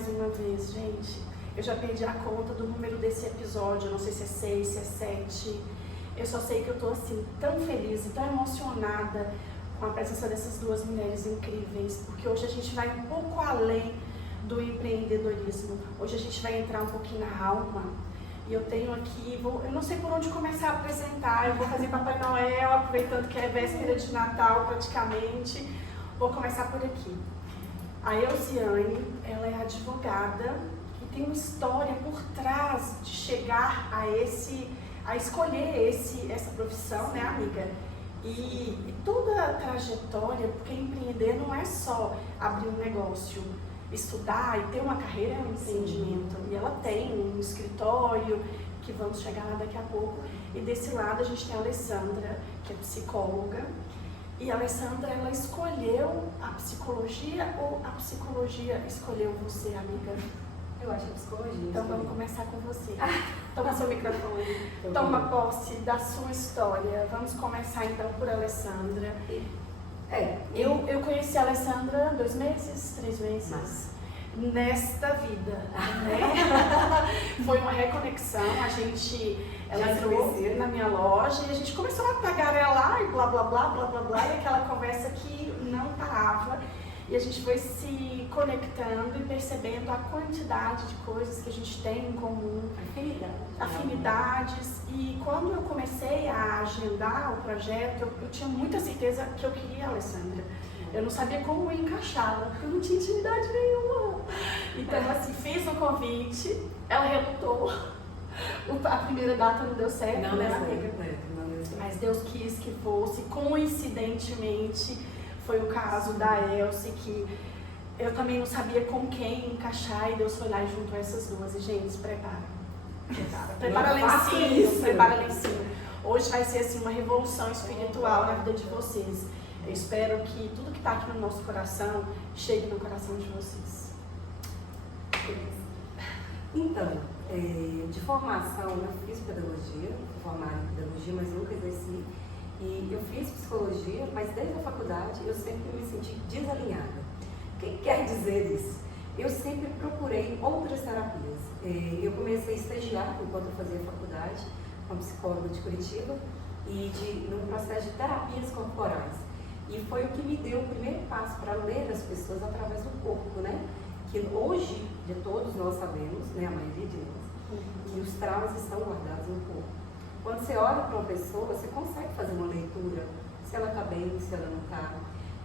mais uma vez, gente. Eu já perdi a conta do número desse episódio, eu não sei se é 6, se é 7. Eu só sei que eu tô assim, tão feliz e tão emocionada com a presença dessas duas mulheres incríveis, porque hoje a gente vai um pouco além do empreendedorismo. Hoje a gente vai entrar um pouquinho na alma. E eu tenho aqui, eu não sei por onde começar a apresentar, eu vou fazer Papai Noel, aproveitando que é véspera de Natal praticamente. Vou começar por aqui. A Elziane, ela é advogada e tem uma história por trás de chegar a escolher essa profissão, né, amiga? E toda a trajetória, porque empreender não é só abrir um negócio, estudar e ter uma carreira é um empreendimento. E ela tem um escritório, que vamos chegar lá daqui a pouco. E desse lado a gente tem a Alessandra, que é psicóloga. E a Alessandra, ela escolheu a psicologia ou a psicologia escolheu você, amiga? Eu acho que a psicologia. Então vamos começar com você. Toma seu microfone. Toma posse da sua história. Vamos começar então por Alessandra. Eu conheci a Alessandra 2 meses, 3 meses. Nesta vida, né? Foi uma reconexão, ela entrou na minha loja e a gente começou a tagarelar e blá blá blá blá blá blá, e aquela conversa que não parava. E a gente foi se conectando e percebendo a quantidade de coisas que a gente tem em comum. Afinidades. E quando eu comecei a agendar o projeto, eu tinha muita certeza que eu queria a Alessandra. Eu não sabia como encaixá-la, porque eu não tinha intimidade nenhuma. Então, assim, fiz o convite, ela relutou. A primeira data não deu certo, não, né, amiga? Não deu certo. Mas Deus quis que fosse. Coincidentemente, foi o caso da Elsie, que eu também não sabia com quem encaixar, e Deus foi lá e juntou essas duas. E, gente, prepara lencinho, prepara lencinho. Hoje vai ser assim uma revolução espiritual na vida de vocês. Eu espero que tudo que está aqui no nosso coração chegue no coração de vocês. Então, de formação, eu fiz pedagogia, fui formada em pedagogia, mas nunca exerci. E eu fiz psicologia, mas desde a faculdade eu sempre me senti desalinhada. O que quer dizer isso? Eu sempre procurei outras terapias. Eu comecei a estagiar enquanto eu fazia faculdade, com psicóloga de Curitiba, e num processo de terapias corporais. E foi o que me deu o primeiro passo para ler as pessoas através do corpo, né? Que hoje, de todos nós sabemos, né, a maioria de nós, que os traumas estão guardados no corpo. Quando você olha para uma pessoa, você consegue fazer uma leitura, se ela está bem, se ela não está,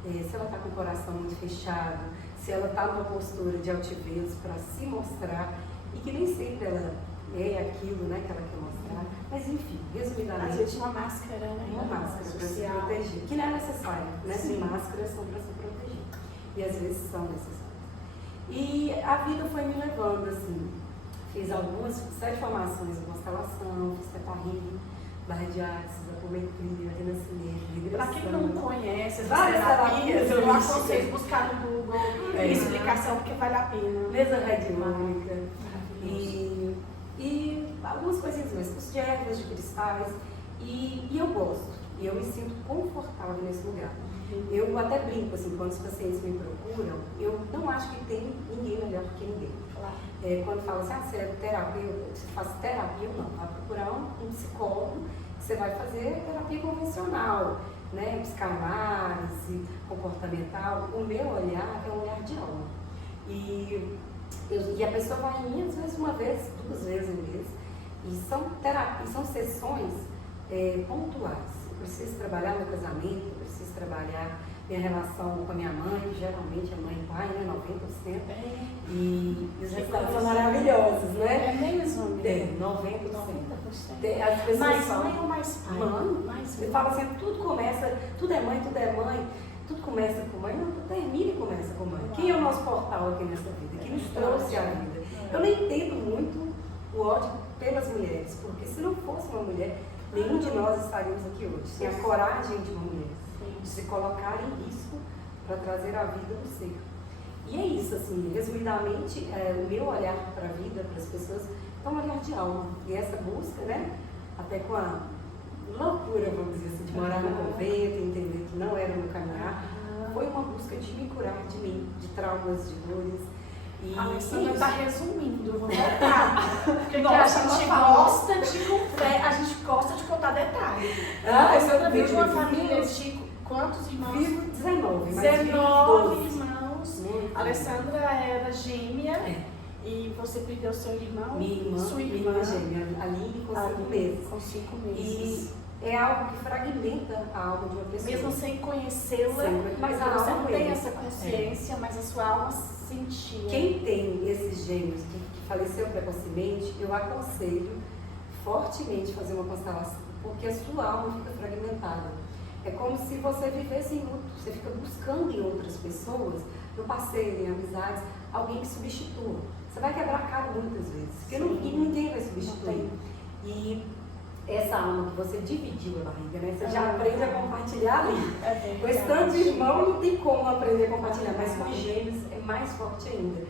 se ela está com o coração muito fechado, se ela está numa postura de altivez para se mostrar, e que nem sempre ela é aquilo, né, que ela quer mostrar. Mas enfim, resumidamente... Às vezes uma máscara, né? Uma máscara para se proteger, que não é necessário, né? Sim. Máscaras são para se proteger, e às vezes são necessárias. E a vida foi me levando, assim, fiz 7 formações em constelação, fiz Teta Healing, barradiaxis, apometria, renascimento, regressão. Para quem não conhece as várias terapias, eu aconselho buscar no Google explicação, porque vale a pena. Mesa radiônica e algumas coisinhas mais, curso de ervas, de cristais, e eu gosto, e eu me sinto confortável nesse lugar. Eu até brinco, assim, quando os pacientes me procuram, eu não acho que tem ninguém melhor do que ninguém. Quando fala assim, você é terapeuta, você faz terapia, não, vai procurar um psicólogo, você vai fazer terapia convencional, né, psicanálise, comportamental. O meu olhar é um olhar de alma. E a pessoa vai em mim, às vezes, 1 vez, 2 vezes no mês, e são sessões pontuais. Eu preciso trabalhar meu casamento, eu preciso trabalhar minha relação com a minha mãe, geralmente é mãe e pai, né, 90%. E os resultados são maravilhosos, né? É mesmo? 90%. 90%. As pessoas mais falam, mãe ou mais pai? Mãe. Você fala assim, tudo é mãe, tudo começa com mãe, não, tudo termina e começa com mãe. Quem é o nosso portal aqui nessa vida? Quem nos trouxe a vida? Eu nem entendo muito o ódio pelas mulheres, porque se não fosse uma mulher, nenhum de nós estaríamos aqui hoje. Sem a coragem de uma mulher, de se colocar em risco para trazer a vida do ser. E é isso, assim, resumidamente, o meu olhar para a vida, para as pessoas, é um olhar de alma. E essa busca, né, até com a loucura, vamos dizer assim, de morar no convento, entender que não era o meu caminhar, foi uma busca de me curar de mim, de traumas, de dores, E A Alessandra isso. está resumindo, eu vou voltar. Porque Nossa, a gente ela fala. gosta de contar detalhes. Ah, A Alessandra veio de uma Deus, família de quantos irmãos? Vivo 19, mas 19 vivo 12. irmãos. Muito. A Alessandra era gêmea É. e você perdeu seu irmão? Minha irmã, Sua minha irmã. irmã gêmea, Aline, com 5 meses. Com 5 E meses. é algo que fragmenta a alma de uma pessoa. Mesmo sem conhecê-la, Mas a você alma não tem mesmo. essa consciência, mas a sua alma sentia. Quem tem esses gêmeos que faleceu precocemente, eu aconselho fortemente fazer uma constelação, porque a sua alma fica fragmentada. É como se você vivesse em luto, você fica buscando em outras pessoas, no parceiro, em amizades, alguém que substitua. Você vai quebrar cara muitas vezes, porque ninguém vai substituir. E essa alma que você dividiu a barriga, né? Você já aprende a compartilhar ali. Com esse tanto de irmão não tem como aprender a compartilhar, mas com gêmeos é mais forte ainda.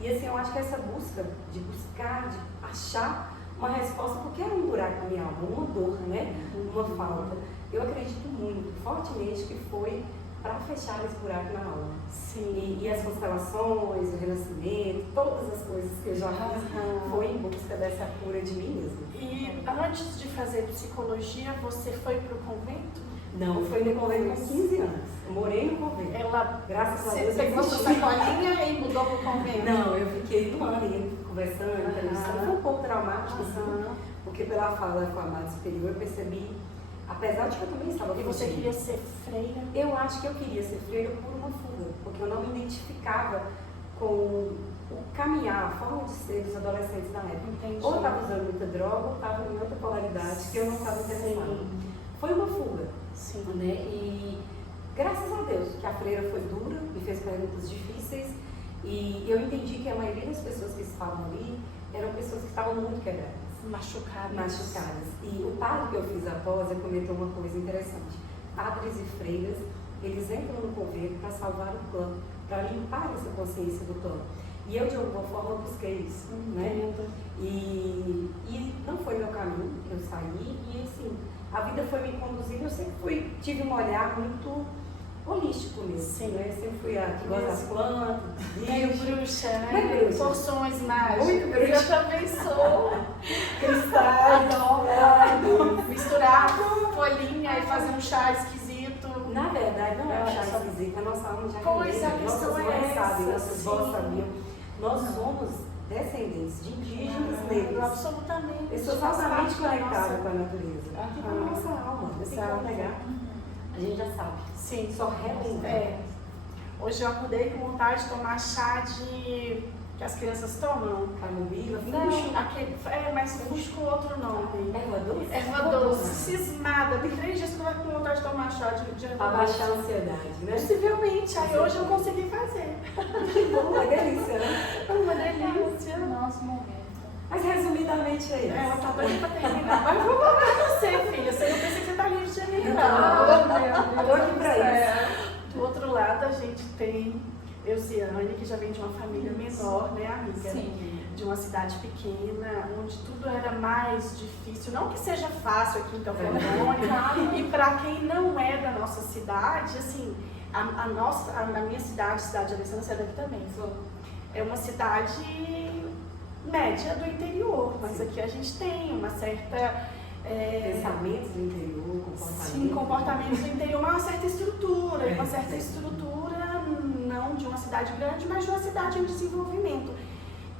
E assim, eu acho que essa busca de buscar, de achar uma resposta, porque era um buraco na minha alma, uma dor, né? Uma falta. Eu acredito muito, fortemente, que foi para fechar esse buraco na alma. Sim. E as constelações, o renascimento, todas as coisas que eu já fiz, foi em busca dessa cura de mim mesma. E antes de fazer psicologia, você foi para o convento? Não, foi no convento com 15 anos. Eu morei no convento. Ela, Graças a você Deus. pegou sua sacolinha e mudou para o convento? Não, eu fiquei um ano indo, conversando, entrevistando. Foi um pouco traumático, assim, porque pela fala com a amada superior eu percebi, apesar de que eu também estava E você fugindo. queria ser freira? Eu acho que eu queria ser freira por uma fuga, porque eu não me identificava com o caminhar, a forma de ser dos adolescentes da época. Entendi. Ou estava usando muita droga, ou estava em outra polaridade que eu não estava interessada. Foi uma fuga, Sim. né? E graças a Deus que a freira foi dura, me fez perguntas difíceis e eu entendi que a maioria das pessoas que estavam ali eram pessoas que estavam muito quebradas. Machucadas. E o padre que eu fiz após comentou uma coisa interessante. Padres e freiras, eles entram no convento para salvar o clã, para limpar essa consciência do clã. E eu, de alguma forma, busquei isso, né? E não foi meu caminho, eu saí e, assim, a vida foi me conduzindo, eu sempre tive um olhar muito holístico mesmo. Sim. Né? Eu sempre fui a que gosta das plantas, dos Meio bichos, bruxa, né? Meio bruxa. Porções mágicas. Muito bruxa. Eu também sou. cristais. Adoro. Misturar folhinha e fazer um chá esquisito. Na verdade, não é um chá esquisito, a nossa alma já Pois, a conhece, questão nossas é mães sabem, essa, nossas sim. vós sabiam. Nós somos descendentes de indígenas negros. Absolutamente. Pessoas altamente conectadas com a natureza. E com a nossa alma, não tem como negar. A gente já sabe. Sim. Só relembra. Hoje eu acordei com vontade de tomar chá de... que as crianças tomam. Camomila, Não, fuxo. aquele... mas fuxo com outro nome. Erva doce? Erva doce, cismada. Tem 3 dias que eu tô com vontade de tomar chá de erva Pra doce. baixar a ansiedade, né? Possivelmente. Aí hoje eu consegui fazer. Que bom, é delícia, né? Uma delícia. Nosso momento. Mas resumidamente é isso. Ela tá doida pra terminar. Mas vou falar pra você, filha. Você não pensa que você tá livre de janeiro, Não. não. Eu tô aqui pra isso. Do outro lado, a gente tem Eusiane, que já vem de uma família menor, né, amiga? Sim. De uma cidade pequena, onde tudo era mais difícil. Não que seja fácil aqui em Campo Grande. E para quem não é da nossa cidade, assim, a minha cidade, cidade de Alessandra, você é daqui também. É uma cidade média do interior, mas aqui a gente tem uma certa... Pensamentos do interior, comportamentos. Sim, comportamentos do interior, mas uma certa estrutura, uma certa estrutura não de uma cidade grande, mas de uma cidade em desenvolvimento.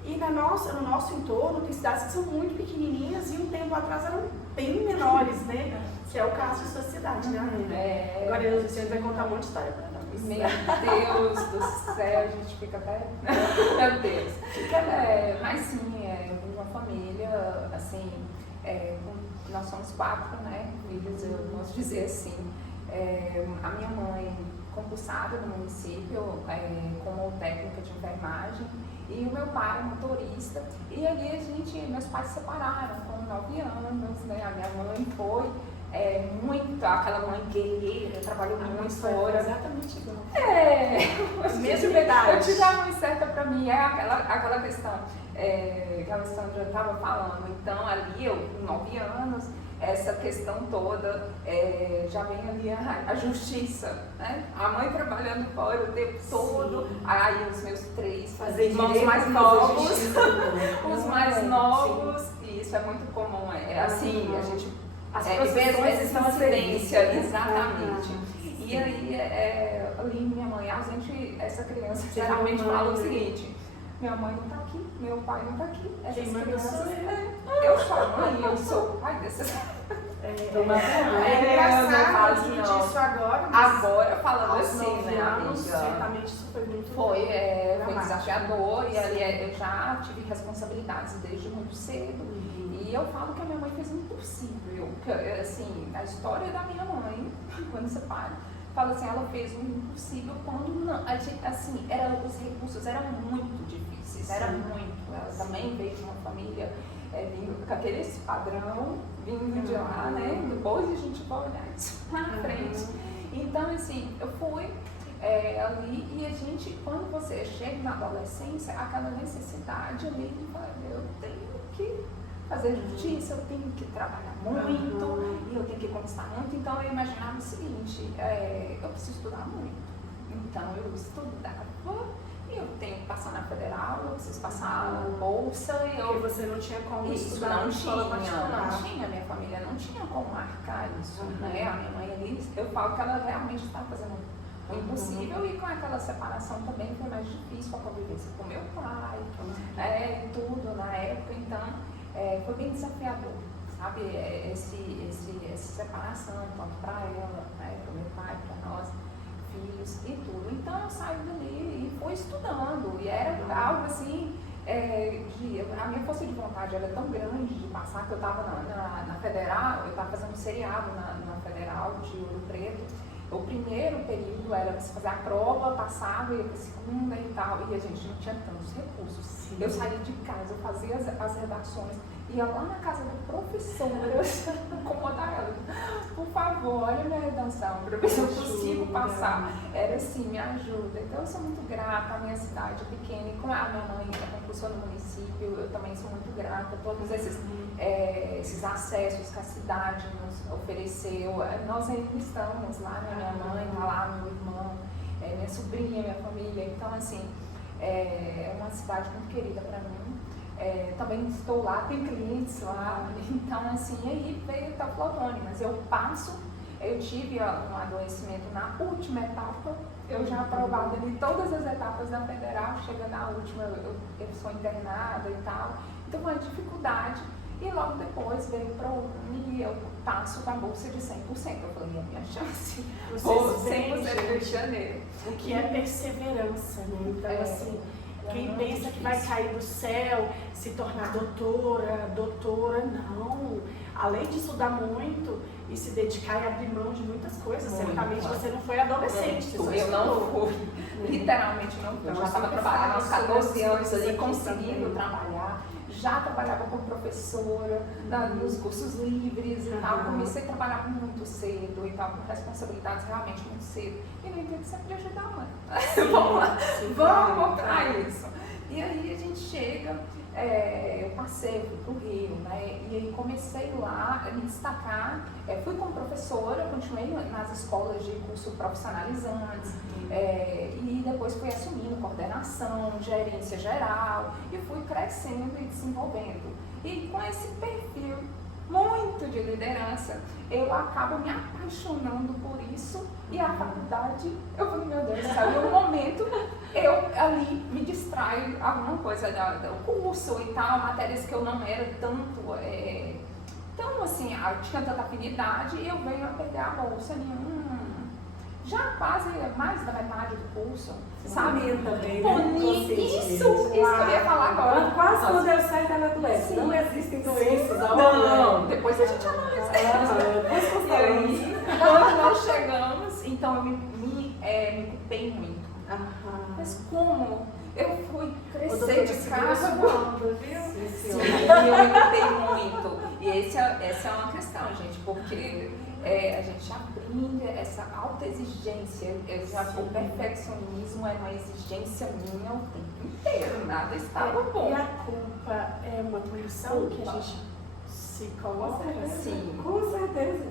E no nosso entorno tem cidades que são muito pequenininhas e um tempo atrás eram bem menores, né? Que é o caso de sua cidade, né, amiga? Agora a Luciana vai contar um monte de história pra nós. Meu Deus do céu, a gente fica até... Meu Deus. Mas sim, eu vim de uma família, assim, nós somos 4, né, filhos, eu posso dizer assim. A minha mãe, concursada no município, como técnica de enfermagem, e o meu pai, motorista. E ali meus pais se separaram com 9 anos, né? A minha mãe foi muito aquela mãe guerreira, trabalhou muito fora. Exatamente igual. Mesma idade. Eu tive a mãe certa pra mim, aquela questão. que a Alessandra estava falando. Então, ali eu, com 9 anos, essa questão toda, já vem ali a justiça, né? A mãe trabalhando fora o tempo todo, aí os meus 3 irmãos mais novos, os mais novos, e isso é muito comum, assim, a gente vê essa incidência, exatamente. E aí, ali minha mãe ausente, essa criança geralmente fala o seguinte: minha mãe não tá aqui, meu pai não tá aqui, essas crianças, eu chamo, mãe, eu sou o pai dessas. É engraçado que disso agora, falando assim, né, anos, amiga? certamente isso foi muito Foi desafiador, e ali eu já tive responsabilidades desde muito cedo. E eu falo que a minha mãe fez o impossível. Assim, a história da minha mãe, quando você fala assim, ela fez o impossível quando não, assim, os recursos eram muito difíceis, era muito. Ela também veio de uma família vindo com aquele padrão, vindo de lá, né? Depois a gente vai olhar isso lá na frente. Então, assim, eu fui ali e a gente, quando você chega na adolescência, aquela necessidade ali de falar, eu tenho que fazer justiça, eu tenho que trabalhar muito e eu tenho que conquistar muito. Então eu imaginava o seguinte, eu preciso estudar muito. Então eu estudava e eu tenho que passar na federal, eu preciso passar na bolsa. Porque você não tinha como isso estudar não particular. tinha, minha família não tinha como marcar isso, né? A minha mãe ali, eu falo que ela realmente estava fazendo o impossível, e com aquela separação também foi mais difícil a convivência com meu pai, tudo na época. Então foi bem desafiador, sabe, essa separação, tanto para ela, né, para o meu pai, para nós, filhos e tudo. Então eu saí dali e fui estudando, e era algo assim, a minha força de vontade era tão grande de passar, que eu estava na Federal, eu estava fazendo um seriado na Federal de Ouro Preto. O primeiro período era você fazer a prova, passava, ia para a segunda e tal, e a gente não tinha tantos recursos. Sim. Eu saía de casa, eu fazia as redações, ia lá na casa da professora, incomodar ela. Por favor, olha a minha redação, para ver se eu consigo passar. Era assim, me ajuda. Então eu sou muito grata, a minha cidade é pequena, e como a minha mãe é concursou no município, eu também sou muito grata a todos esses acessos que a cidade nos ofereceu. Nós ainda estamos lá, né? Minha mãe está lá, meu irmão, minha sobrinha, minha família. Então, assim, é uma cidade muito querida para mim. Também estou lá, tenho clientes lá. Então, assim, aí veio a Flotone, mas eu tive um adoecimento na última etapa, eu já aprovada em todas as etapas da Federal, chega na última, eu sou internada e tal. Então, foi uma dificuldade. E logo depois veio para o Uni e eu passo com a bolsa de 100%. Eu falei, a minha chance, vou 100% Rio de Janeiro. O que é perseverança, né? Então, assim, quem pensa que vai cair do céu, se tornar doutora, não. Além de estudar muito e se dedicar e abrir mão de muitas coisas, certamente você não foi adolescente. Eu não fui, literalmente não fui. Eu já estava trabalhando aos 14 anos ali, conseguindo trabalhar. Já trabalhava como professora, nos cursos livres e tal. Comecei a trabalhar muito cedo e tal, com responsabilidades realmente muito cedo. E no intuito sempre de ajudar, mãe. Vamos lá, vamos para isso. E aí a gente chega, eu passei, fui para o Rio, né? E aí comecei lá a me destacar. Fui como professora, continuei nas escolas de curso profissionalizantes. E depois fui assumindo coordenação, gerência geral, e fui crescendo e desenvolvendo. E com esse perfil muito de liderança, eu acabo me apaixonando por isso, e a faculdade, eu falei, meu Deus do céu, em um momento eu ali me distraio alguma coisa do curso e tal, matérias que eu não era tanto, então assim, eu tinha tanta afinidade, e eu venho a perder a bolsa já quase mais da metade do curso, sabe? Também, Isso que eu ia falar agora. Quase quando deu certo, ela adoece. Não existem doenças. Não, depois a gente analisa. E aí, quando nós chegamos, então eu me culpei muito. Mas como eu fui crescer de cargo, eu me culpei muito. E essa é uma questão, gente, porque a gente aprende essa autoexigência. O perfeccionismo é uma exigência minha o tempo inteiro, nada estava bom. E a culpa é uma punição que a gente se coloca? Sim, com certeza.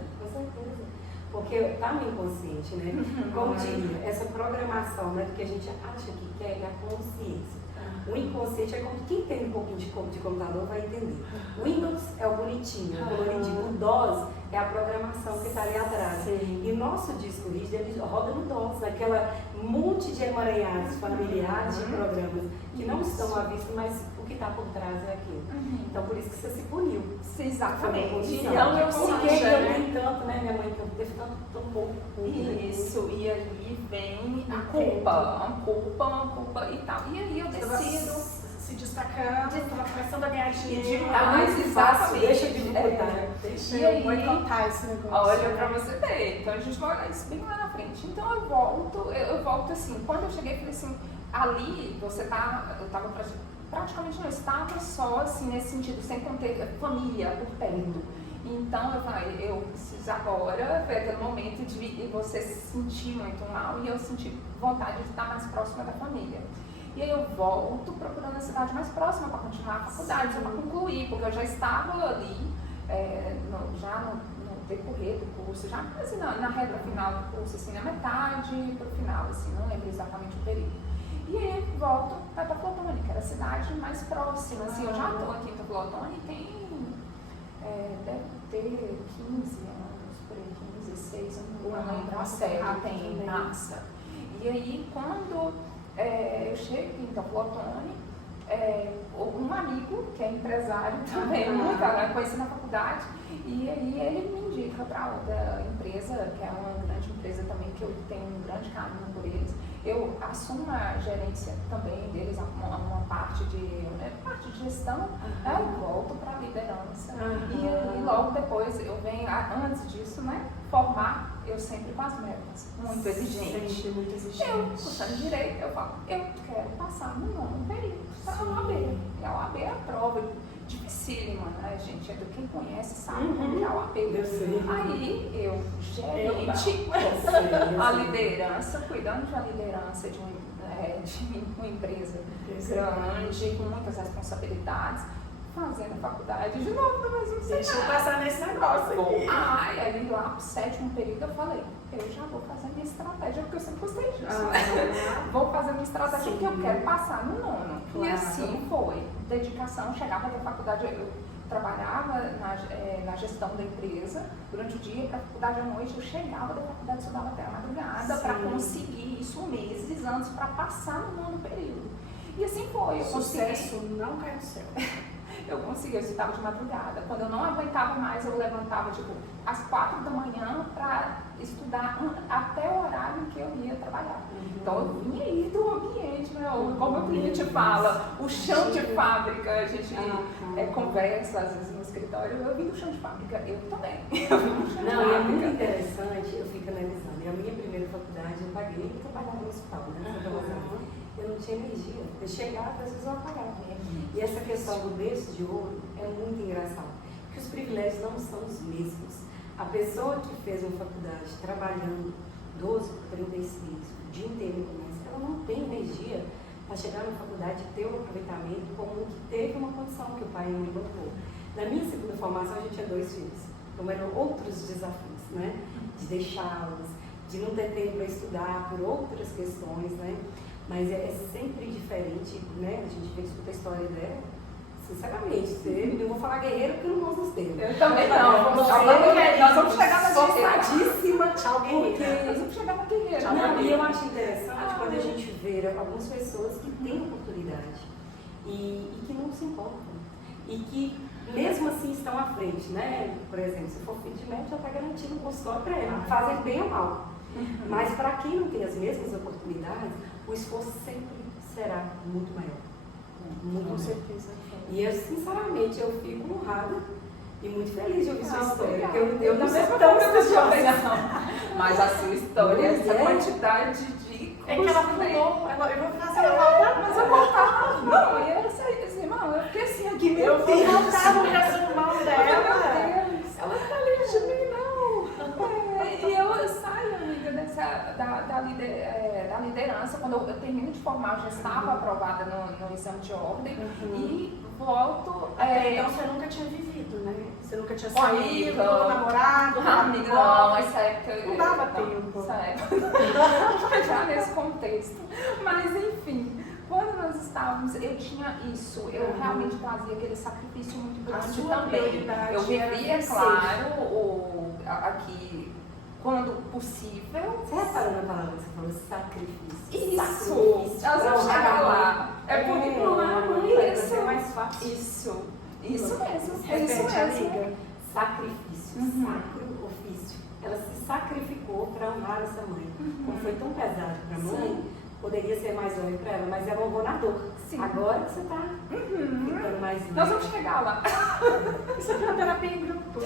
Porque está no inconsciente, né? Como diria, essa programação, né, do que a gente acha que quer é a consciência. O inconsciente é como quem entende um pouquinho de computador vai entender. O Windows é o bonitinho, o coloridinho. O DOS é a programação que está ali atrás. Sim. E o nosso disco rígido, ele roda no DOS, naquela monte de emaranhados familiares de programas que não estão à vista, mas o que está por trás é aquilo. Então, por isso que você se puniu. Exatamente. Então, eu porque eu nem tanto, né? Minha mãe teve tão pouco. Isso, e aí vem a culpa e tal. E aí eu decido se destacando, começando a ganhar dinheiro. Demais, exatamente. Deixa de boicotar. Deixa E aí, eu boicotar esse negócio. Olha pra você ver. Então a gente vai olhar isso bem lá na frente. Então eu volto assim, quando eu cheguei, falei assim, ali eu estava praticamente não estava só assim nesse sentido, sem conter família por perto. Então eu falei, eu preciso agora, foi aquele momento de você se sentir muito mal e eu senti vontade de estar mais próxima da família. E aí eu volto procurando a cidade mais próxima para continuar a faculdade, para concluir, porque eu já estava ali, no decorrer do curso, já quase na reta final do curso, assim, na metade para o final, assim, não lembro exatamente o período. E aí volto para Teoflotone, que era a cidade mais próxima, assim, eu já estou aqui em Teoflotone, deve ter 15 anos, por aí, 15, 16, eu não lembro ao certo, tem massa. E aí, quando eu chego em Teoflotone, um amigo, que é empresário também, eu conheci na faculdade, e aí ele me indica para outra empresa, que é uma grande empresa também, que eu tenho um grande carinho por eles. Eu assumo a gerência também deles, uma parte de gestão, eu volto para a liderança. E logo depois eu venho, antes disso, né, formar, eu sempre com as metas, muito exigente. Muito exigente. Eu, cursando direito, eu falo, eu quero passar no nono período, para a OAB. E a OAB é a prova dificílima, né, gente? Quem conhece sabe como que é a OAB. Aí eu, gerente, a liderança, cuidando de uma liderança de uma empresa grande, com muitas responsabilidades, fazendo faculdade de novo no mesmo cenário. Deixa eu passar nesse negócio aqui. Aí lá pro 7º período eu falei, eu já vou fazer minha estratégia, porque eu sempre gostei disso. Vou fazer minha estratégia porque eu quero passar no nono. Claro. E assim foi. Dedicação, chegava da faculdade, eu trabalhava na gestão da empresa durante o dia, para a faculdade à noite, eu chegava da faculdade, estudava até a madrugada para conseguir isso meses antes, para passar no nono período. E assim foi. Sucesso não cai do céu. Eu conseguia, eu estudava de madrugada. Quando eu não aguentava mais, eu levantava tipo às 4 da manhã para estudar até o horário que eu ia trabalhar. Então eu vinha aí do ambiente, né? Como o cliente fala, o chão de fábrica, a gente conversa às vezes no escritório, eu vim do chão de fábrica, eu também. Não, e é muito interessante, eu fico analisando. E a minha primeira faculdade eu paguei e trabalhava no hospital, né? Eu não tinha energia. Eu chegava, às vezes eu apagava. E essa questão do berço de ouro é muito engraçada, porque os privilégios não são os mesmos. A pessoa que fez uma faculdade trabalhando 12 por 36, o dia inteiro no comércio, ela não tem energia para chegar na faculdade e ter um aproveitamento como o que teve uma condição que o pai e a mãe bancou. Na minha segunda formação, a gente tinha 2 filhos. Então eram outros desafios, né? De deixá-los, de não ter tempo para estudar por outras questões, né? Mas é sempre diferente, né? A gente escuta a história dela, sinceramente. Eu vou falar guerreiro porque não vamos ter. Eu também não. Nós vamos chegar na forçadíssima. Nós vamos chegar na guerreira. Não, e eu acho interessante quando a gente vê algumas pessoas que têm oportunidade e que não se importam. E que mesmo assim estão à frente, né? Por exemplo, se for filho de médico, já está garantido um consultório para ele, fazer bem ou mal. Mas para quem não tem as mesmas oportunidades, o esforço sempre será muito maior. Muito Com maior. certeza. E eu, sinceramente, eu fico honrada e muito feliz de ouvir sua história. Eu não sou tão estudiosa, mas a sua história, essa quantidade de É que ela pulou, eu vou fazer ela voltar, mas eu voltava. Não, e ela assim, irmão, eu fiquei assim aqui, eu vou voltar no resumo dela. da liderança. Quando eu termino de formar, eu já estava aprovada no exame de ordem e volto. Então você nunca tinha vivido, né? Você nunca tinha Com saído, amiga, namorado, amiga, não, essa época não dava tempo. Essa época, já nesse contexto. Mas enfim, quando nós estávamos, eu tinha isso, eu realmente trazia aquele sacrifício muito grande também. Eu vivia, claro, aqui quando possível. Você reparou na palavra que você falou, sacrifício? Isso! Sacrifício. Nós vamos chegar lá. É por bonito, isso. é mais fácil. Isso mesmo. É isso Repete, mesmo. amiga. Sacrifício, sacro ofício. Ela se sacrificou para honrar essa mãe. Como foi tão pesado para a mãe, poderia ser mais leve para ela, mas ela honrou na dor. Sim. Agora que você está ficando mais livre. Nós vamos chegar lá. Isso aqui é uma terapia em grupo.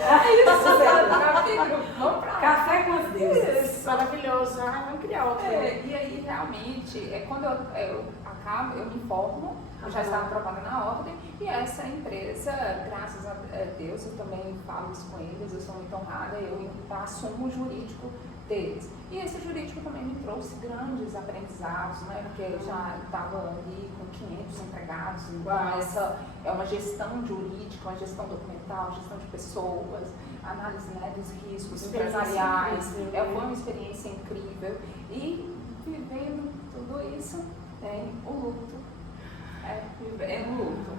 Vamos pra lá. Café com as deusas. Isso, maravilhoso. Ah, vamos criar outro. E aí, realmente, quando eu acabo, eu me informo, eu já estava aprovada na ordem, e essa empresa, graças a Deus, eu também falo isso com eles, eu sou muito honrada, eu assumo o jurídico deles. E esse jurídico também me trouxe grandes aprendizados, né? Porque eu já estava ali com 500 empregados, então essa é uma gestão jurídica, uma gestão documental, gestão de pessoas, análise, né, dos riscos empresariais. Foi uma experiência incrível. E vivendo tudo isso, tem o luto. Vivendo o luto.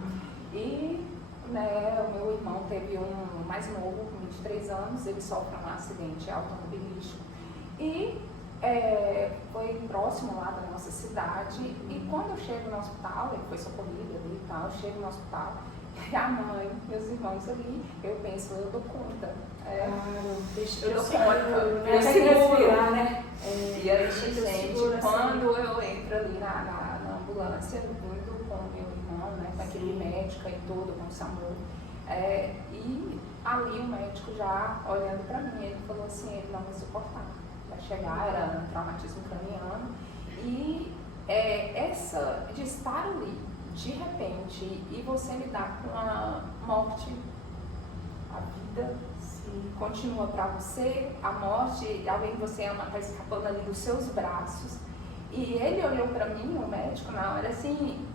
E né, o meu irmão teve um mais novo, com 23 anos, ele sofre um acidente automobilístico. E foi próximo lá da nossa cidade. E quando eu chego no hospital, ele foi socorrido ali e tal, eu chego no hospital, e a mãe, meus irmãos ali, eu penso, eu dou conta. Eu dou conta. Eu seguro, né? E aí, gente, quando eu entro ali na ambulância, vindo com o meu irmão, né, com aquele médico e tudo, com o SAMU, e ali o médico já olhando pra mim, ele falou assim, ele não vai suportar. Vai chegar, era um traumatismo craniano. E essa de estar ali, de repente, e você lidar com a morte, a vida continua para você, a morte, alguém que você ama está escapando ali dos seus braços. E ele olhou para mim, o médico, na hora assim,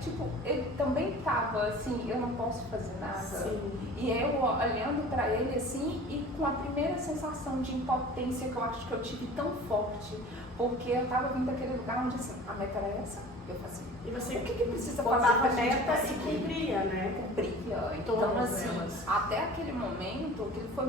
tipo, ele também estava assim, eu não posso fazer nada. Sim. E eu olhando para ele assim, e com a primeira sensação de impotência que eu acho que eu tive tão forte, porque eu estava vindo daquele lugar onde assim, a meta era essa, eu fazia. E você o que precisa fazer fazer a pra gente meta e conseguir? cumpria, né? Cumpria. Então, Todas assim, elas. até aquele momento, aquilo foi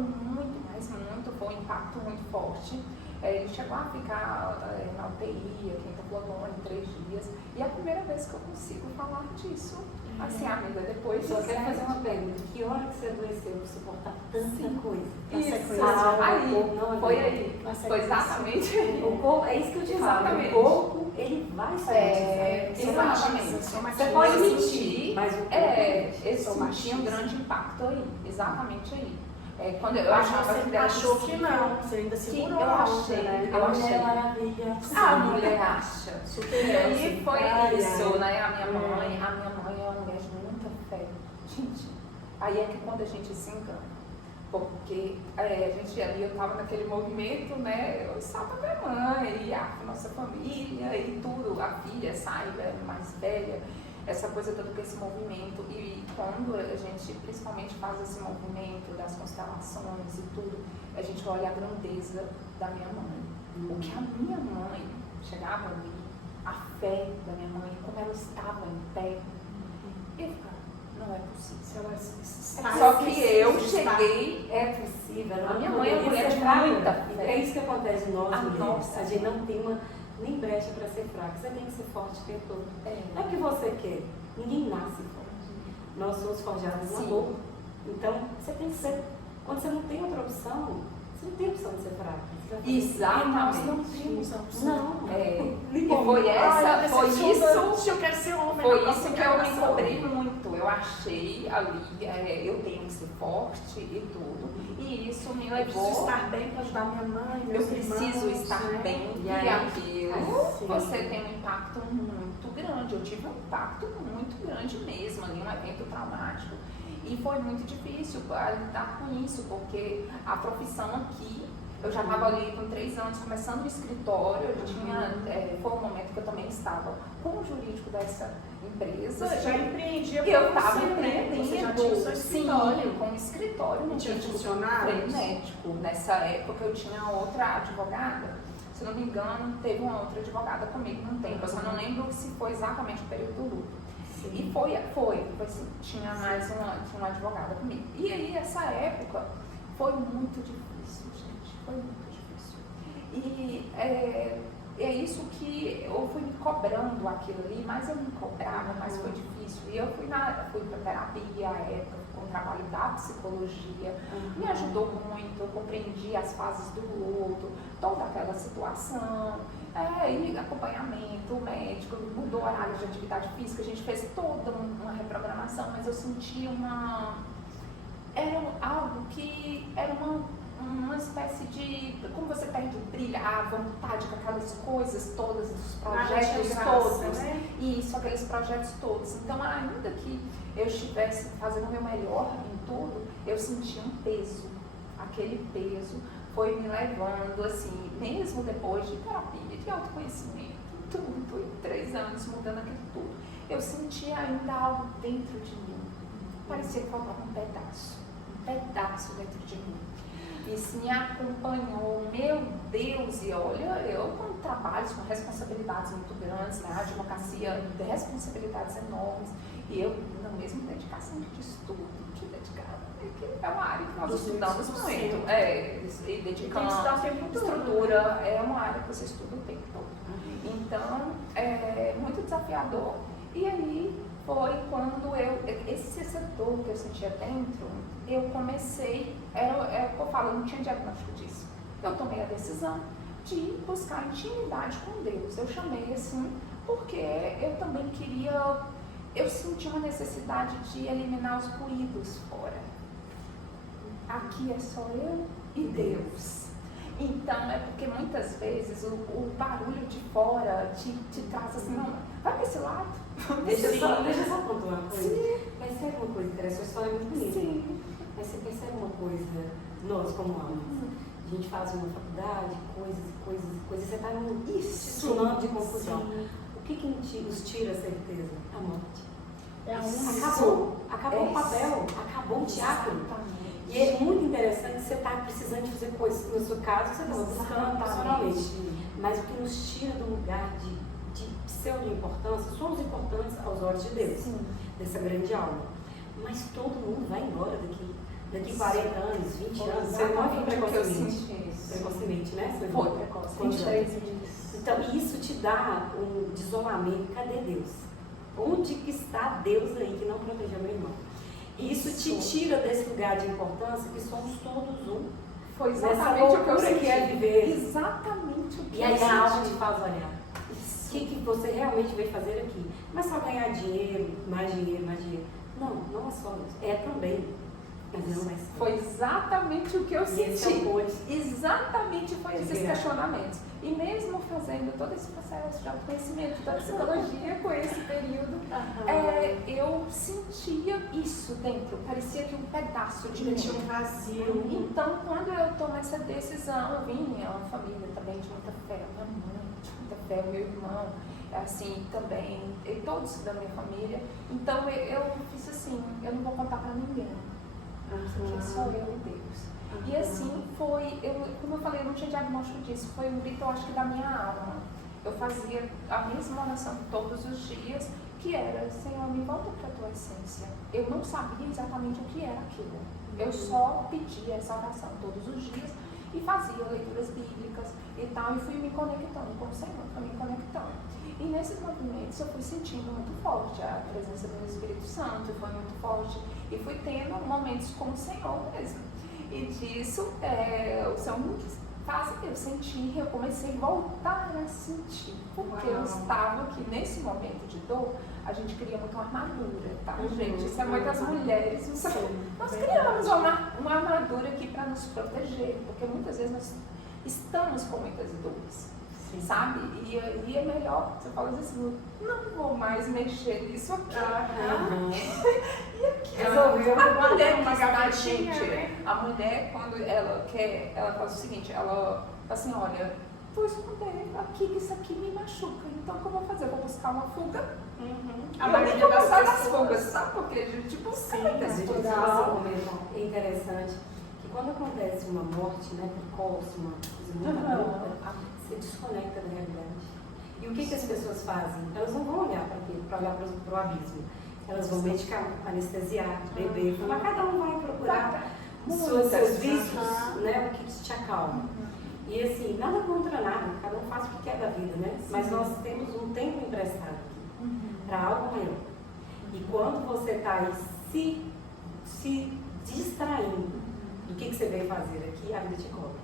foi um impacto muito forte. Ele chegou a ficar na UTI, aqui em Taplodone, 3 dias. E é a primeira vez que eu consigo falar disso. Assim, amiga, depois... Só quero fazer uma pergunta. Que hora que você adoeceu para suportar tanta coisa? Isso. Aí, foi aí. Foi exatamente aí. O corpo, é isso que eu te falo. O corpo, ele vai ser. Exatamente. Você pode mentir, mas o corpo... Esse tinha um grande impacto aí. Exatamente aí. Quando eu Mas achava você que era achou que possível, não, você ainda segurou eu a achei, onda, né? eu achei. Mulher Maravilha. A mulher acha. Super E aí foi isso, né? A minha É. mãe é uma mulher de muita fé. Gente, aí é que quando a gente se engana. Porque a gente ali, eu estava naquele movimento, né? Eu estava com a minha mãe, e a nossa família e tudo, a filha sai, mais velha, essa coisa toda com esse movimento. E quando a gente principalmente faz esse movimento das constelações e tudo, a gente olha a grandeza da minha mãe. O que a minha mãe chegava ali, a fé da minha mãe, como ela estava em pé, eu ficava, não é possível. Só que eu cheguei, É possível. A minha mãe é mulher de muita fé. É isso que acontece em nós, mulheres. nossa. A gente não tem nem brecha para ser fraca. Você tem que ser forte o tempo todo. Não é o que você quer. Ninguém nasce forte. Nós somos forjados no amor. Então, você tem que ser. Quando você não tem outra opção, você não tem opção de ser fraca. Exatamente. Nós não temos a opção. Não. E foi isso. Eu quero ser homem. Foi isso que eu me cobri muito. Eu achei ali, eu tenho que ser forte e tudo. E isso me Eu levou. preciso estar bem para ajudar minha mãe, Eu meus irmãos, preciso estar né? bem. E E aí, aquilo, sim. você tem um impacto muito grande. Eu tive um impacto muito grande mesmo ali, um evento traumático. E foi muito difícil lidar com isso, porque a profissão aqui Eu já estava ali com 3 anos, começando o escritório, eu tinha, foi um momento que eu também estava com o jurídico dessa empresa. Você já empreendia com eu estava você, empreendendo, Você já tinha o seu escritório. sim, com o escritório, E tinha funcionários? frenético. Nessa época eu tinha outra advogada, se não me engano, teve uma outra advogada comigo num tempo, eu só não lembro se foi exatamente o período do luto. E foi assim, tinha mais uma advogada comigo. E aí, essa época, foi muito difícil, gente, foi muito difícil. E é isso que eu fui me cobrando aquilo ali, mas eu me cobrava, mas foi difícil. E eu fui para terapia à época, com o trabalho da psicologia, me ajudou muito, eu compreendi as fases do luto, toda aquela situação, e acompanhamento médico, mudou o horário de atividade física, a gente fez toda uma reprogramação, mas eu senti era algo que era uma espécie de, como você perde o brilho, a vontade com aquelas coisas todas, os projetos todos, né? Isso, aqueles projetos todos. Então, ainda que eu estivesse fazendo o meu melhor em tudo, eu sentia um peso. Aquele peso foi me levando, assim, mesmo depois de terapia, de autoconhecimento, tudo, em 3 anos mudando aquilo tudo, eu sentia ainda algo dentro de mim. Parecia que faltava um pedaço dentro de mim. Isso me acompanhou, meu Deus, e olha, eu com trabalhos, com responsabilidades muito grandes, na advocacia, responsabilidades enormes, e eu, na mesma dedicação de estudo, que é uma área que nós estudamos muito, e dedicamos estrutura, é uma área que você estuda o tempo todo. Então, é muito desafiador, e aí foi quando esse setor que eu sentia dentro, eu comecei, é o que eu falo, eu não tinha diagnóstico disso. Eu tomei a decisão de buscar intimidade com Deus. Eu chamei assim, porque eu também eu senti uma necessidade de eliminar os ruídos fora. Aqui é só eu e Deus. Então, é porque muitas vezes o barulho de fora te traz assim, não, vai para esse lado. Deixa eu só contar uma coisa. Sim. Percebe uma coisa interessante, a história é muito bonita. Sim. Mas você percebe uma coisa, nós como almas, a gente faz uma faculdade, coisas, você está num tsunami de confusão. Sim. O que nos tira a certeza? A morte. Acabou o papel, acabou o teatro. E é muito interessante, você está precisando de fazer coisas, no seu caso, você está buscando profissionalmente. Mas o que nos tira do lugar de pseudo-importância, somos importantes aos olhos de Deus, dessa grande alma. Mas todo mundo vai embora daqui 40 anos, 20 anos. Você não foi precocemente, né? Foi precocemente. Então, isso te dá um desolamento. Cadê Deus? Onde que está Deus aí que não protegeu meu irmão? E isso te tira desse lugar de importância que somos todos um. Foi exatamente o que eu senti. Que é viver. Exatamente o que e aí a alma te faz olhar. O que você realmente veio fazer aqui? Não é só ganhar dinheiro, mais dinheiro. Não é só isso. É também. Mas não é só. Foi exatamente o que eu senti. Exatamente foi esses questionamentos. E mesmo fazendo todo esse processo de autoconhecimento da psicologia com esse período, eu sentia isso dentro. Parecia que um pedaço de mim. Tinha um vazio. Então, quando eu tomo essa decisão, eu vim, uma família também de muita fé, minha mãe de muita fé, meu irmão, assim, também, e todos da minha família. Então, eu fiz assim, eu não vou contar pra ninguém. Porque só eu e Deus. E assim foi, como eu falei, eu não tinha diagnóstico disso, foi um grito, eu acho que da minha alma. Eu fazia a mesma oração todos os dias, que era, Senhor, me volta para a tua essência. Eu não sabia exatamente o que era aquilo. Eu só pedia essa oração todos os dias e fazia leituras bíblicas e tal, e fui me conectando com o Senhor, fui me conectando. E nesses movimentos eu fui sentindo muito forte a presença do Espírito Santo, foi muito forte, e fui tendo momentos com o Senhor mesmo. E disso, o Senhor me faz eu sentir, eu comecei a voltar a sentir, porque eu estava aqui nesse momento de dor, a gente cria muito uma armadura, tá, gente? Isso é muitas mulheres, nós criamos uma armadura aqui para nos proteger, porque muitas vezes nós estamos com muitas dores. Sabe? E aí é melhor, você fala assim, não vou mais mexer nisso aqui. E aqui, resolveu uma gavetinha, né? A mulher, quando ela quer, ela faz o seguinte, ela fala assim, olha, vou esconder aqui que isso aqui me machuca, então o que eu vou fazer? Eu vou buscar uma fuga. A Eu nem maioria vou das passar nas pessoas. fugas, sabe? Porque, tipo, Sim, é Esse momento é interessante que quando acontece uma morte, né, precoce, uma coisa muito abrupta, você desconecta da realidade. E o que as pessoas fazem? Elas não vão olhar para olhar para o abismo. Elas vão medicar, anestesiar, beber, mas cada um vai procurar seus vícios, né, o que te acalma. E assim, nada contra nada, cada um faz o que quer da vida, né? Mas nós temos um tempo emprestado aqui para algo maior. E quando você está aí se distraindo do que você veio fazer aqui, a vida te cobra.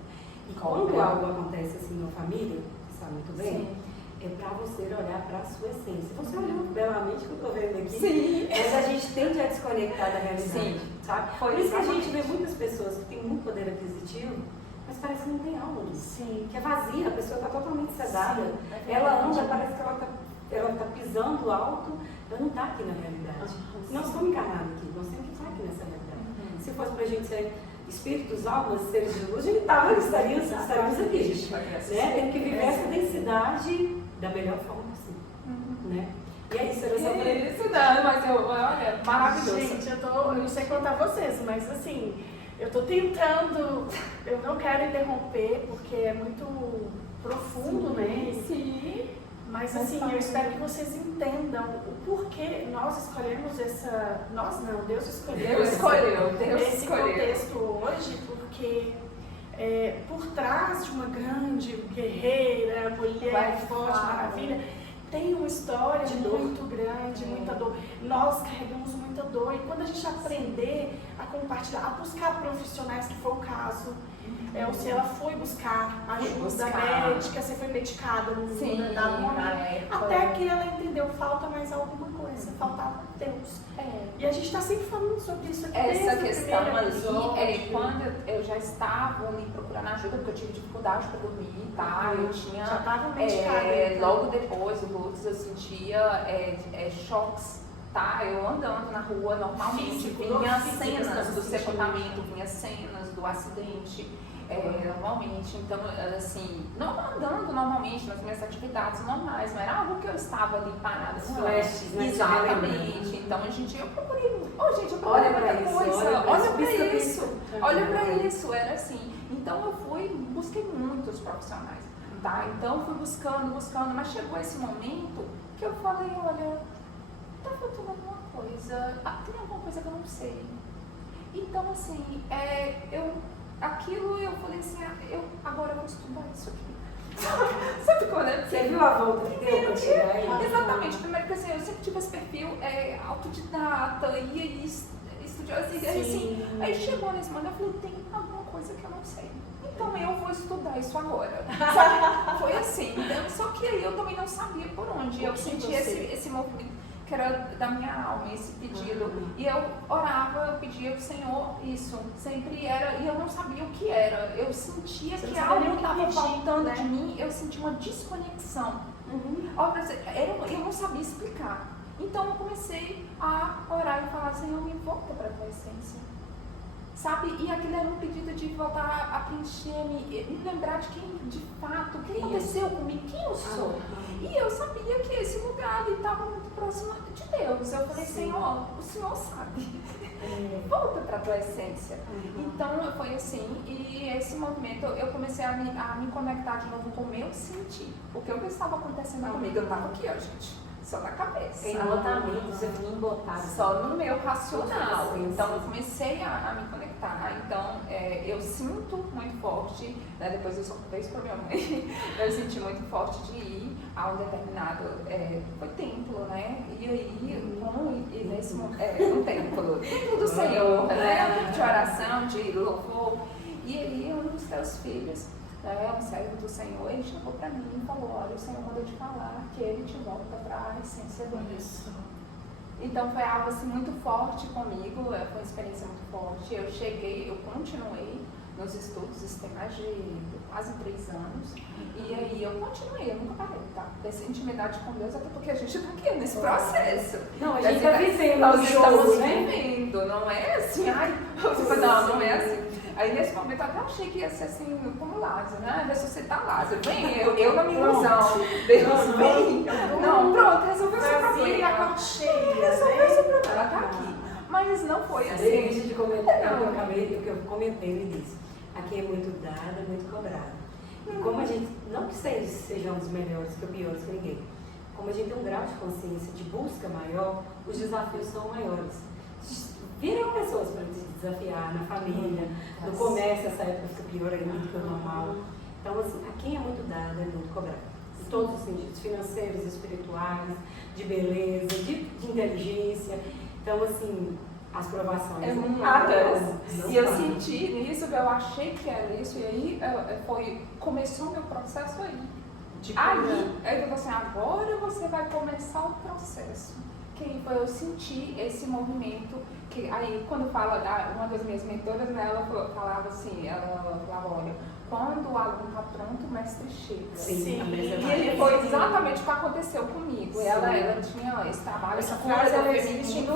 E quando algo acontece assim na família, você sabe muito bem, é para você olhar para a sua essência. Você olhou belamente que eu estou vendo aqui, mas a gente tende a desconectar da realidade, sabe? Por isso que a gente vê muitas pessoas que têm muito poder aquisitivo, mas parece que não tem alma, que é vazia, a pessoa está totalmente sedada. Ela anda, parece que ela está pisando alto, ela não está aqui na realidade. Nós estamos encarnados aqui, nós temos que estar aqui nessa realidade. Se fosse para a gente ser espíritos, almas, seres de luz, a gente estaríamos aqui, né? Tem que viver essa densidade da melhor forma possível, né? E é isso, era só para isso, não, mas olha, maravilhoso. Gente, eu não sei contar vocês, mas assim, eu tô tentando, eu não quero interromper, porque é muito profundo, né? Sim. Mas assim, eu espero que vocês entendam o porquê nós escolhemos essa... Nós não, Deus escolheu esse contexto hoje, porque por trás de uma grande guerreira, mulher forte, maravilha, tem uma história muito grande, muita dor. Nós carregamos muita dor e quando a gente aprender a compartilhar, a buscar profissionais, que foi o caso, ou se ela foi buscar ajuda médica, você foi medicada no dado momento, até que ela entendeu, falta mais alguma coisa, faltava Deus. E a gente está sempre falando sobre isso aqui. Essa questão ali, quando eu já estava ali procurando ajuda, porque eu tive dificuldade para dormir, tá? Eu tinha, já estava medicada. logo depois do luto, eu sentia choques. Tá, eu andando na rua normalmente, vinha cenas do sepultamento, vinha cenas do acidente, normalmente, então assim, não andando normalmente nas minhas atividades normais, mas era algo que eu estava ali parada, flashes, né? Exatamente, então eu procurei, eu procurei olha outra coisa, olha pra isso, isso, era assim, então eu busquei muitos profissionais, tá, então fui buscando, mas chegou esse momento que eu falei, olha, tá faltando alguma coisa, tem alguma coisa que eu não sei. Então, assim, eu falei assim, agora eu vou estudar isso aqui. Sabe quando você viu a volta que deu pra chegar aí? Exatamente, primeiro que assim, eu sempre tive esse perfil autodidata, ia estudar, assim, aí chegou nesse momento, eu falei, tem alguma coisa que eu não sei. Então eu vou estudar isso agora. Sabe? Foi assim, então, só que aí eu também não sabia por onde. Eu senti esse movimento que era da minha alma, esse pedido. E eu orava, eu pedia pro Senhor isso. Sempre era, e eu não sabia o que era. Eu sentia que algo estava faltando de mim, eu sentia uma desconexão. Eu não sabia explicar. Então eu comecei a orar e falar, Senhor, me volta para a tua essência. Sabe? E aquilo era um pedido de voltar a preencher, me lembrar de quem, de fato, o que aconteceu comigo, quem eu sou. E eu sabia que esse lugar estava muito próximo de Deus. Eu falei, Senhor, o Senhor sabe. Volta para a tua essência. Então foi assim, e esse movimento eu comecei a me conectar de novo com o meu sentir. Porque o que estava acontecendo comigo, eu estava aqui, ó, gente. Só na cabeça. Remotamente, você vinha embotado. Só no meu racional. Então eu comecei a me conectar. Então eu sinto muito forte, né, depois eu só contei isso pra minha mãe, eu senti muito forte de ir a um determinado templo, né? E aí, nesse um templo do Senhor, né? Um tempo de oração, de louvor. E aí um dos teus filhos, um servo do Senhor, ele chegou para mim e falou, olha, o Senhor mandou te falar que ele te volta para a essência dele. Então foi algo assim muito forte comigo, foi uma experiência muito forte. Eu continuei nos estudos, isso tem mais de quase 3 anos. E aí eu continuei, eu nunca parei, tá? Dessa intimidade com Deus, até porque a gente está aqui nesse processo. Não, a gente está vivendo, nós estamos vivendo, não é assim, não é assim. Aí nesse momento eu até achei que ia ser assim, como Lázaro, né? Ressuscitar Lázaro. Vem, eu na minha ilusão. Deus vem. Não, pronto, resolveu o seu problema. a conta cheia, Resolveu o seu problema, ela tá aqui. Mas não foi assim. Deixa de comentar o que eu comentei no início. Aqui é muito dada, muito cobrado. E como a gente, não que sejamos melhores que ou piores que ninguém, como a gente tem um grau de consciência, de busca maior, os desafios são maiores. Viram pessoas para te desafiar na família, no comércio, essa época fica pior ainda do que o normal. Então, assim, a quem é muito dado é muito cobrado. Em todos os sentidos, financeiros, espirituais, de beleza, de inteligência. Então, assim, as provações É muitas. E eu senti nisso, eu achei que era isso, e aí começou o meu processo aí. Aí eu falei assim, agora você vai começar o processo. Que foi eu senti esse movimento, que aí quando fala, uma das minhas mentoras, né, ela falava assim, ela falava, olha, quando o aluno está pronto, o mestre chega. Sim. E foi exatamente o que aconteceu comigo. Ela tinha esse trabalho, essa coisa, frase ela existe de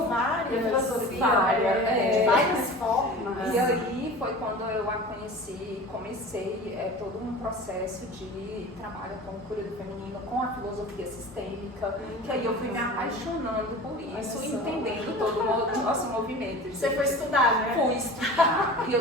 várias formas. E aí foi quando eu a conheci, comecei todo um processo de trabalho com cura do feminino, com a filosofia sistêmica, que aí eu fui me apaixonando por isso, entendendo todo o nosso movimento. Você foi estudar, né? Fui estudar. E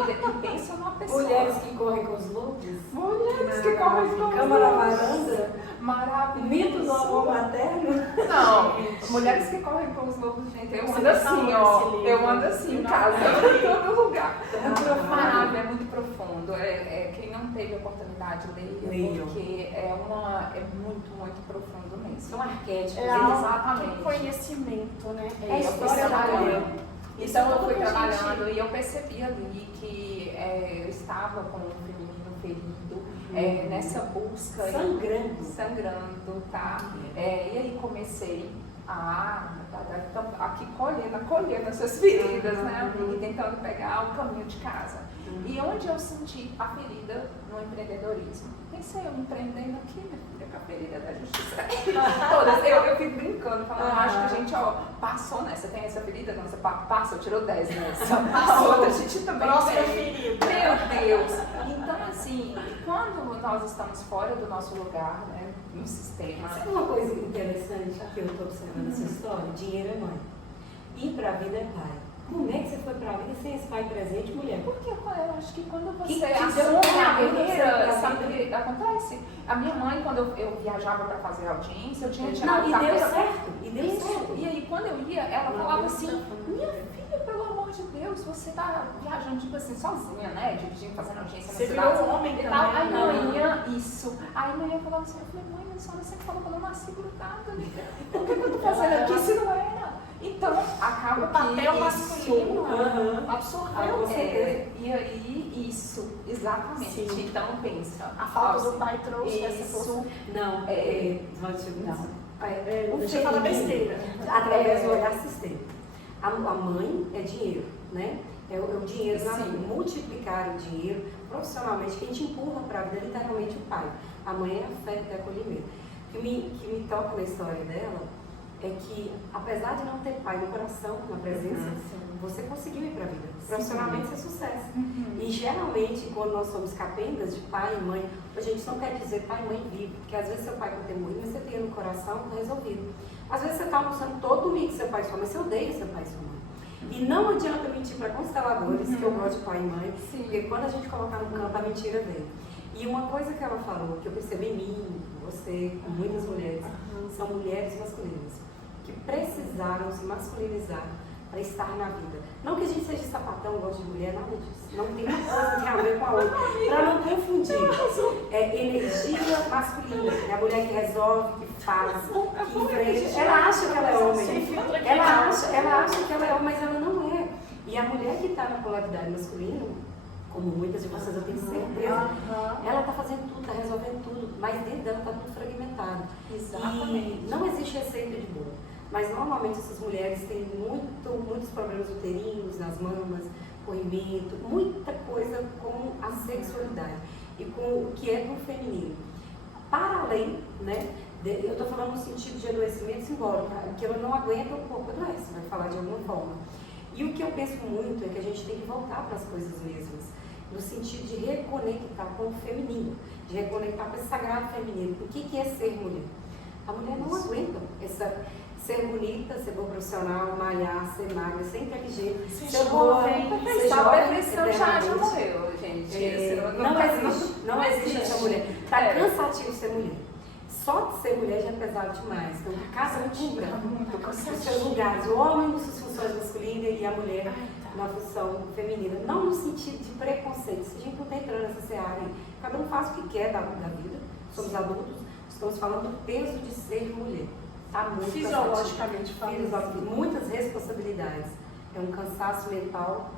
pensa numa pessoa. Mulheres que correm com os lobos. Mulheres que correm com os Cama na lobos. Varanda. Maravilhoso. Mito do amor materno. Não, mulheres que correm com os lobos, gente, eu ando assim, ó. Eu ando assim em casa, em todo lugar. Maravilha, é muito profundo. Quem não teve oportunidade, leia, porque é muito, muito profundo mesmo. São arquétipos. Exatamente. Conhecimento, né? É isso, Eu fui trabalhando. Então eu fui trabalhando e eu percebi ali que eu estava com o feminino ferido, nessa busca. Sangrando, tá? E aí comecei aqui colhendo essas feridas, né? E tentando pegar o caminho de casa. E onde eu senti a ferida no empreendedorismo? Pensei, eu empreendendo aqui, minha filha, com a ferida da justiça. Todas, eu fico brincando, falando, acho que a gente passou nessa, tem essa ferida, não, você passou, tirou 10 nessa. A outra a gente também tem. Meu Deus! Então, assim, quando nós estamos fora do nosso lugar, né, no sistema... Sabe uma coisa interessante que eu estou observando nessa história? Dinheiro é mãe. Ir para a vida é pai. Como é que você foi para a vida sem esse pai presente, mulher? Porque eu acho que quando você assume a carreira, sabe o que acontece? A minha mãe, quando eu viajava para fazer audiência, eu tinha tirado carteira. E deu certo. E aí, quando eu ia, ela falava assim, minha filha, pelo amor de Deus, você tá viajando, tipo assim, sozinha, né? Dirigindo, fazendo audiência na cidade. Você virou um homem e tal. Aí manhã, isso. Aí a manhã falava assim, eu falei, mãe, mas a senhora sempre falou que eu não nasci grudada, amiga. Por que eu tô fazendo aqui se não era? Então, acaba o papel que masculino absorveu. E aí, isso, exatamente. Sim. Então, pensa. A falta do pai trouxe essa força. Não. Deixa eu falar besteira. Através do olhar sistêmico. A mãe é dinheiro, né? É o dinheiro, multiplicar o dinheiro profissionalmente, que a gente empurra para a vida, literalmente o pai. A mãe é afeto e acolhimento. O que me toca na história dela é que, apesar de não ter pai no coração, na presença, você conseguiu ir para a vida. Profissionalmente, isso é sucesso. E geralmente, quando nós somos capengas de pai e mãe, a gente não quer dizer pai e mãe vivo, porque às vezes seu pai pode ter morrido, mas você tem no coração, está resolvido. Às vezes você está almoçando todo domingo com seu pai e sua mãe, você odeia seu pai e sua mãe. E não adianta mentir para consteladores que eu gosto de pai e mãe, porque quando a gente colocar no campo, a mentira vem. E uma coisa que ela falou, que eu percebi em mim, você, com muitas mulheres, são mulheres masculinas, que precisaram se masculinizar para estar na vida. Não que a gente seja sapatão, goste de mulher, nada disso. Não tem uma coisa que tem a ver com a outra. Para não confundir. É energia masculina. É a mulher que resolve, que faz, que enfrenta. Ela acha que ela é homem. Ela acha que ela é homem, mas ela não é. E a mulher que está na polaridade masculina, como muitas de vocês eu tenho certeza, ela está fazendo tudo, está resolvendo tudo, mas dentro dela está tudo fragmentado. Exatamente. E não existe receita de bolo. Mas normalmente essas mulheres têm muitos problemas uterinos, nas mamas, corrimento, muita coisa com a sexualidade e com o que é do feminino. Para além, né, eu estou falando no sentido de adoecimento simbólico, que ela não aguenta, o corpo adoece, vai falar de alguma forma. E o que eu penso muito é que a gente tem que voltar para as coisas mesmas. no sentido de reconectar com o feminino, de reconectar com esse sagrado feminino. O que é ser mulher? A mulher não aguenta ser bonita, ser boa profissional, malhar, ser magra, ser inteligente, ser jovem, ser Só a jovem perfeição já eternamente. morreu, gente. Não existe essa mulher. Tá cansativo ser mulher. Só de ser mulher já é pesado demais. Então, cada um cumpra os seus lugares. O homem com suas funções masculinas e a mulher na função feminina. Não no sentido de preconceito. Se a gente não está entrando nessa seara aí, cada um faz o que quer da vida. Somos adultos. Estamos falando do peso de ser mulher. Tá muito Fisiologicamente falando. Muitas responsabilidades. É um cansaço mental.